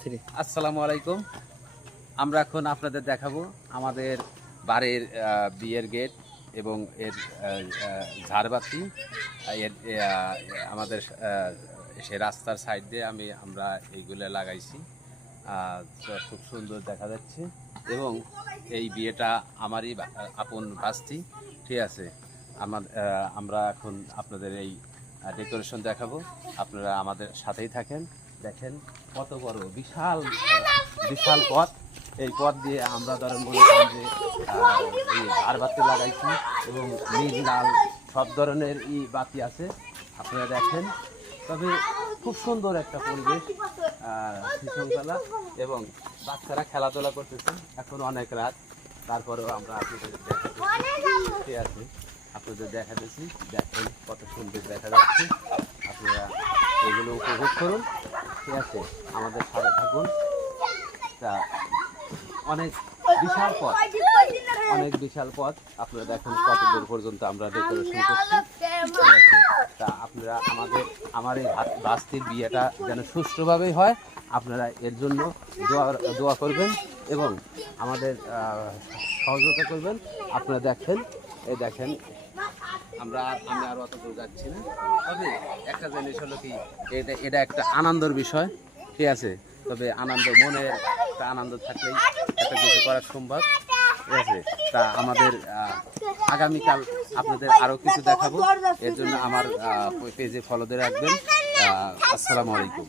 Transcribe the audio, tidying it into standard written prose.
আসসালামু আলাইকুম। আমরা এখন আপনাদের দেখাবো আমাদের বাড়ির বিয়ের গেট এবং এর ঝাড়বাতি। এর আমাদের সে রাস্তার সাইড দিয়ে আমরা এইগুলো লাগাইছি। তো খুব সুন্দর দেখা যাচ্ছে এবং এই বিয়েটা আমারই আপন ভাস্তি, ঠিক আছে। আমরা এখন আপনাদের এই ডেকোরেশন দেখাবো, আপনারা আমাদের সাথেই থাকেন। দেখেন কত বড় বিশাল বিশাল পথ। এই পথ দিয়ে আমরা ধরেন মনে করেন যে এই ঝাড়বাতি লাগাইছি এবং নীল লাল সব ধরনের বাতি আছে, আপনারা দেখেন। তবে খুব সুন্দর একটা পরিবেশ, শৃঙ্খলা এবং বাচ্চারা খেলাধুলা করতেছে। এখন অনেক রাত, তারপরেও আমরা আপনাদের ঠিক আছে আপনাদের দেখাতেছি। দেখেন কত সুন্দর দেখা যাচ্ছে, আপনারা এগুলো উপভোগ করুন, ঠিক আছে। আমাদের সাথে থাকুন। তা অনেক বিশাল পথ, অনেক বিশাল পথ। আপনারা দেখেন কত দূর পর্যন্ত আমরা ডেকোরেশন করছি, ঠিক আছে। তা আপনারা আমার এই বাস্তির বিয়েটা যেন সুষ্ঠুভাবেই হয়, আপনারা এর জন্য দোয়া করবেন এবং আমাদের সহযোগিতা করবেন। আপনারা দেখেন, এই দেখেন আমি আর অত দূর যাচ্ছি না। তবে একটা জিনিস হলো কি, এটা একটা আনন্দের বিষয়, ঠিক আছে। তবে মনের একটা আনন্দ থাকলেই একটা কিছু করা সম্ভব, ঠিক আছে। তা আমাদের আগামীকাল আপনাদের আরও কিছু দেখাবো, এর জন্য আমার পেজে ফলো দিয়ে রাখবেন। আসসালামু আলাইকুম।